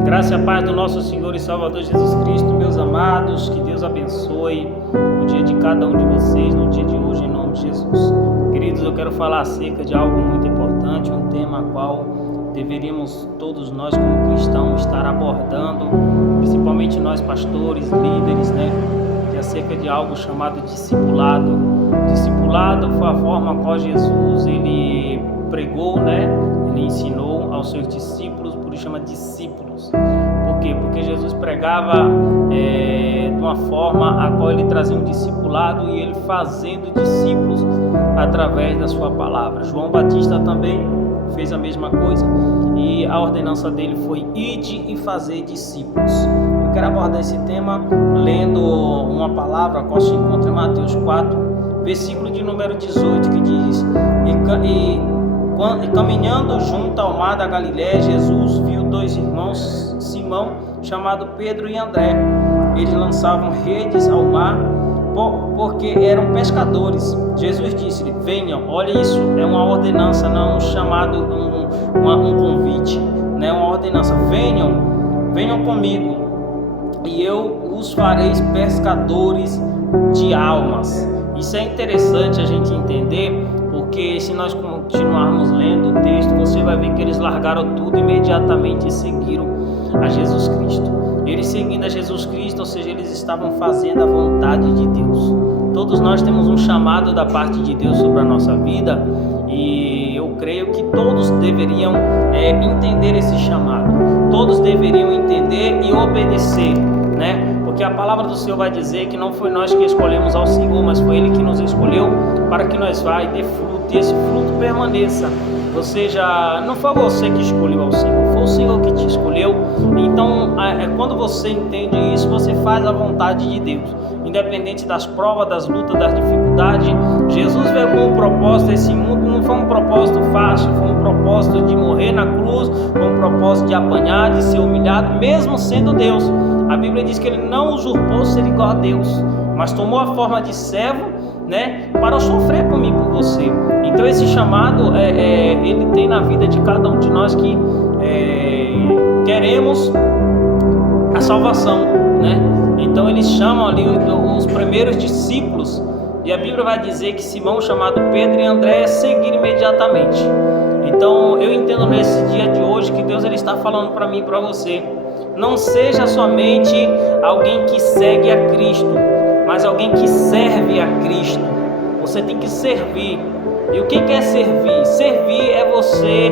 Graça e a paz do nosso Senhor e Salvador Jesus Cristo, meus amados, que Deus abençoe o dia de cada um de vocês, no dia de hoje, em nome de Jesus. Queridos, eu quero falar acerca de algo muito importante, um tema a qual deveríamos todos nós como cristãos estar abordando, principalmente nós pastores, líderes, que é acerca de algo chamado discipulado. Discipulado foi a forma a qual Jesus ele pregou, ele ensinou aos seus discípulos, por isso chama discípulos. Por quê? Porque Jesus pregava de uma forma a qual ele trazia um discipulado e ele fazendo discípulos através da sua palavra. João Batista também fez a mesma coisa e a ordenança dele foi: ide e fazer discípulos. Eu quero abordar esse tema lendo uma palavra a qual se encontra em Mateus 4, versículo de número 18, que diz: E caminhando junto ao mar da Galiléia, Jesus viu dois irmãos, Simão, chamado Pedro, e André. Eles lançavam redes ao mar, porque eram pescadores. Jesus disse-lhe: venham. Olha, isso é uma ordenança, não um chamado, um convite, uma ordenança. Venham comigo, e eu os farei pescadores de almas. Isso é interessante a gente entender, porque se nós continuarmos lendo o texto, você vai ver que eles largaram tudo imediatamente e seguiram a Jesus Cristo. Eles seguindo a Jesus Cristo, ou seja, eles estavam fazendo a vontade de Deus. Todos nós temos um chamado da parte de Deus sobre a nossa vida, e eu creio que todos deveriam entender esse chamado. Todos deveriam entender e obedecer, Porque a palavra do Senhor vai dizer que não foi nós que escolhemos ao Senhor, mas foi Ele que nos escolheu para que nós vá e dê fruto, e esse fruto permaneça. Ou seja, não foi você que escolheu ao Senhor, foi o Senhor que te escolheu. Então, quando você entende isso, você faz a vontade de Deus, independente das provas, das lutas, das dificuldades. Jesus veio com um propósito. Esse mundo não foi um propósito fácil, foi um propósito de morrer na cruz, foi um propósito de apanhar, de ser humilhado, mesmo sendo Deus. A Bíblia diz que ele não usurpou ser igual a Deus, mas tomou a forma de servo, para sofrer por mim, por você. Então esse chamado ele tem na vida de cada um de nós que queremos a salvação, Então eles chamam ali os primeiros discípulos, e a Bíblia vai dizer que Simão, chamado Pedro, e André seguiram imediatamente. Então eu entendo nesse dia de hoje que Deus ele está falando para mim e para você: não seja somente alguém que segue a Cristo, mas alguém que serve a Cristo. Você tem que servir. E o que é servir? Servir é você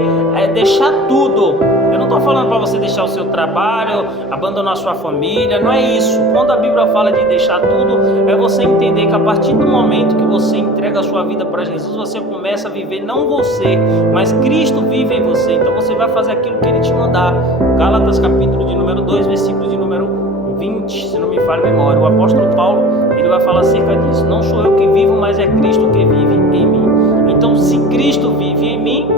deixar tudo. Eu não estou falando para você deixar o seu trabalho, abandonar a sua família, não é isso. Quando a Bíblia fala de deixar tudo, é você entender que a partir do momento que você entrega a sua vida para Jesus, você começa a viver não você, mas Cristo vive em você. Então você vai fazer aquilo que Ele te mandar. Gálatas capítulo de número 2, versículo de número 20, se não me falha a memória. O apóstolo Paulo, ele vai falar acerca disso: não sou eu que vivo, mas é Cristo que vive em mim. Então se Cristo vive em mim,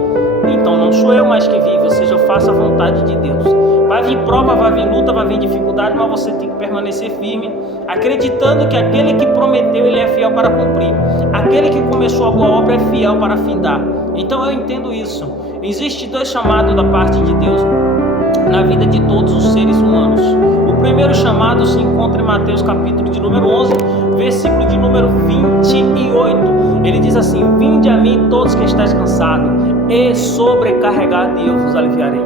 então não sou eu mais que vivo, ou seja, eu faço a vontade de Deus. Vai vir prova, vai vir luta, vai vir dificuldade, mas você tem que permanecer firme, acreditando que aquele que prometeu, ele é fiel para cumprir. Aquele que começou a boa obra é fiel para findar. Então eu entendo isso. Existem dois chamados da parte de Deus na vida de todos os seres humanos. O primeiro chamado se encontra em Mateus capítulo de número 11, versículo de número 28. Ele diz assim: vinde a mim todos que estáis cansados e sobrecarregados, e eu vos aliviarei.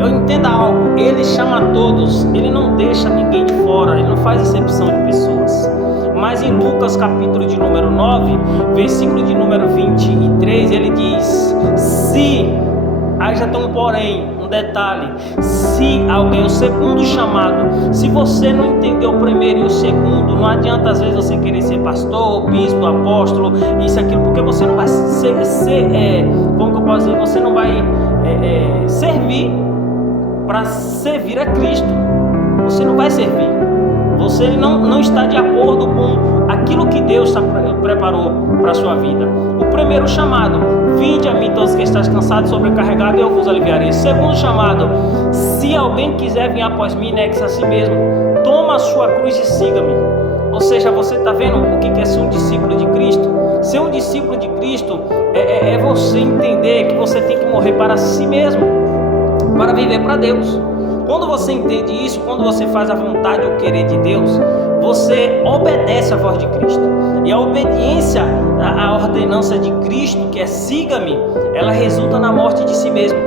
Eu entendo algo: ele chama todos, ele não deixa ninguém de fora, ele não faz exceção de pessoas. Mas em Lucas capítulo de número 9, versículo de número 23, ele diz: aí já tem um porém, um detalhe: se alguém, o segundo chamado, se você não entendeu o primeiro e o segundo, não adianta às vezes você querer ser pastor, bispo, apóstolo, isso, aquilo, porque você não vai como que eu posso dizer, você não vai servir para servir a Cristo. Você não vai servir. Você não está de acordo com aquilo que Deus preparou para a sua vida. O primeiro chamado: vinde a mim todos que estáis cansados e sobrecarregados, e eu vos aliviarei. Segundo chamado: se alguém quiser vir após mim, negue-se a si mesmo, toma a sua cruz e siga-me. Ou seja, você está vendo o que é ser um discípulo de Cristo? Ser um discípulo de Cristo é você entender que você tem que morrer para si mesmo, para viver para Deus. Quando você entende isso, quando você faz a vontade e o querer de Deus, você obedece à voz de Cristo. E a obediência à ordenança de Cristo, que é siga-me, ela resulta na morte de si mesmo.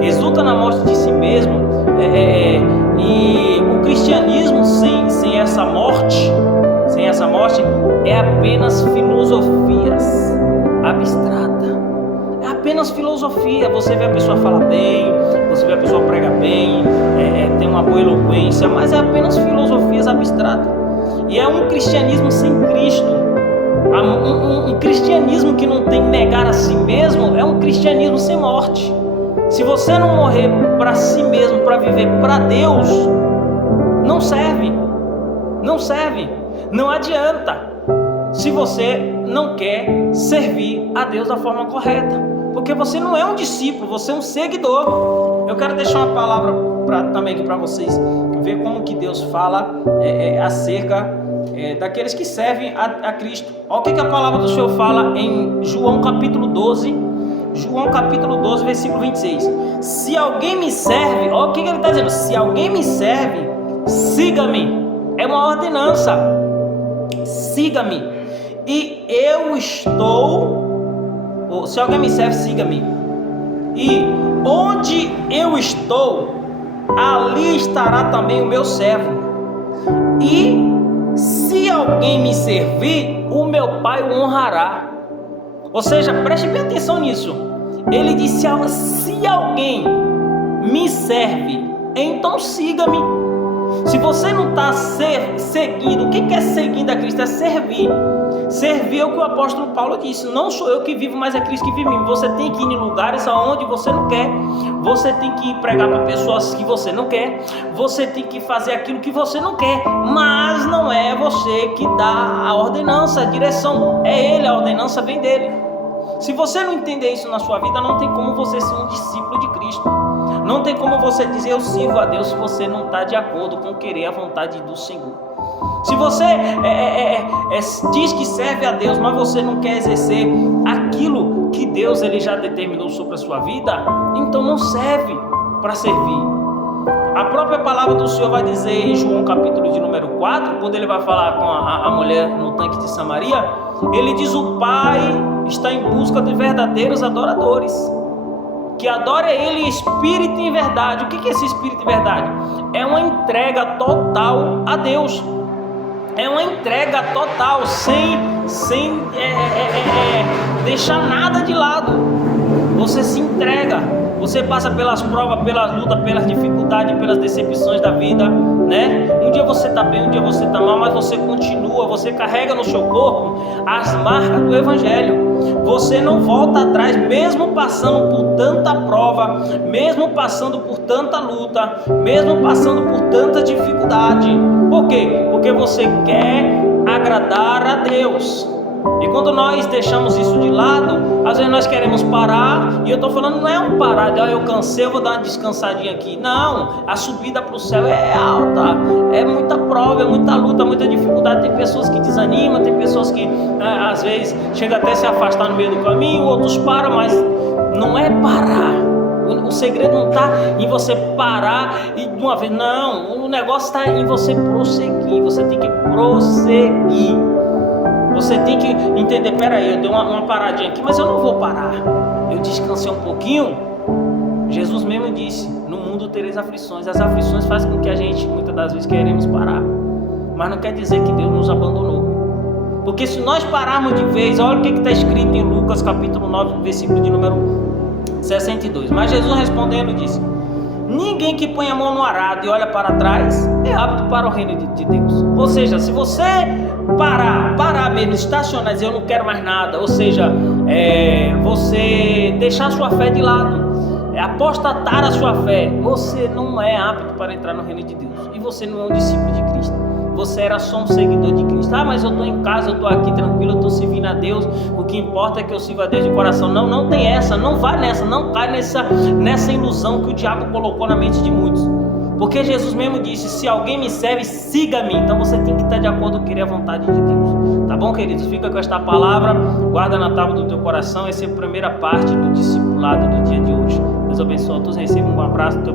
Resulta na morte de si mesmo. E o cristianismo sem essa morte, é apenas filosofias abstratas. É apenas filosofia. Você vê a pessoa falar bem, você vê a pessoa pregar bem, tem uma boa eloquência, mas é apenas filosofias abstratas. E é um cristianismo sem Cristo. Um cristianismo que não tem negar a si mesmo é um cristianismo sem morte. Se você não morrer para si mesmo, para viver para Deus, não serve. Não serve. Não adianta. Se você não quer servir a Deus da forma correta, porque você não é um discípulo, você é um seguidor. Eu quero deixar uma palavra também aqui para vocês, ver como que Deus fala acerca daqueles que servem a Cristo. Olha o que a palavra do Senhor fala em João capítulo 12, versículo 26. Se alguém me serve, olha o que ele está dizendo: se alguém me serve, siga-me. É uma ordenança. Siga-me. E eu estou, se alguém me serve, siga-me. E onde eu estou, ali estará também o meu servo. E se alguém me servir, o meu Pai o honrará. Ou seja, preste bem atenção nisso. Ele disse: se alguém me serve, então siga-me. Se você não está seguindo, o que é seguindo a Cristo? É servir. Servir é o que o apóstolo Paulo disse: não sou eu que vivo, mas é Cristo que vive em mim. Você tem que ir em lugares aonde você não quer. Você tem que ir pregar para pessoas que você não quer. Você tem que fazer aquilo que você não quer. Mas não é você que dá a ordenança, a direção. É Ele, a ordenança vem dele. Se você não entender isso na sua vida, não tem como você ser um discípulo de Cristo. Não tem como você dizer eu sirvo a Deus se você não está de acordo com querer a vontade do Senhor. Se você diz que serve a Deus, mas você não quer exercer aquilo que Deus ele já determinou sobre a sua vida, então não serve para servir. A própria palavra do Senhor vai dizer em João capítulo de número 4, quando ele vai falar com a mulher no tanque de Samaria, ele diz: o Pai está em busca de verdadeiros adoradores, que adore a Ele em espírito e em verdade. O que é esse espírito e verdade? É uma entrega total a Deus. É uma entrega total, sem deixar nada de lado. Você se entrega. Você passa pelas provas, pelas lutas, pelas dificuldades, pelas decepções da vida, né? Um dia você está bem, um dia você está mal, mas você continua, você carrega no seu corpo as marcas do Evangelho. Você não volta atrás, mesmo passando por tanta prova, mesmo passando por tanta luta, mesmo passando por tanta dificuldade. Por quê? Porque você quer agradar a Deus. E quando nós deixamos isso de lado, às vezes nós queremos parar, e eu estou falando, não é um parar de eu cansei, eu vou dar uma descansadinha aqui. Não, a subida para o céu é alta, é muita prova, é muita luta, muita dificuldade. Tem pessoas que desanimam, tem pessoas que às vezes chegam até a se afastar no meio do caminho, outros param, mas não é parar. O segredo não está em você parar e de uma vez, não, o negócio está em você prosseguir. Você tem que prosseguir. Você tem que entender, peraí, eu dei uma paradinha aqui, mas eu não vou parar. Eu descansei um pouquinho. Jesus mesmo disse: no mundo tereis aflições. As aflições fazem com que a gente, muitas das vezes, queremos parar. Mas não quer dizer que Deus nos abandonou. Porque se nós pararmos de vez, olha o que está escrito em Lucas capítulo 9, versículo de número 62. Mas Jesus respondendo disse: ninguém que põe a mão no arado e olha para trás é apto para o reino de Deus. Ou seja, se você parar mesmo, estacionar e dizer eu não quero mais nada, ou seja, você deixar a sua fé de lado, apostatar a sua fé, você não é apto para entrar no reino de Deus. E você não é um discípulo de Cristo. Você era só um seguidor de Cristo. Ah, mas eu estou em casa, eu estou aqui tranquilo, eu estou servindo a Deus. O que importa é que eu sirvo a Deus de coração. Não, não tem essa, não vai nessa, não cai nessa ilusão que o diabo colocou na mente de muitos. Porque Jesus mesmo disse: se alguém me serve, siga-me. Então você tem que estar de acordo com querer a vontade de Deus. Tá bom, queridos? Fica com esta palavra, guarda na tábua do teu coração. Essa é a primeira parte do discipulado do dia de hoje. Deus abençoe a todos, receba um abraço do teu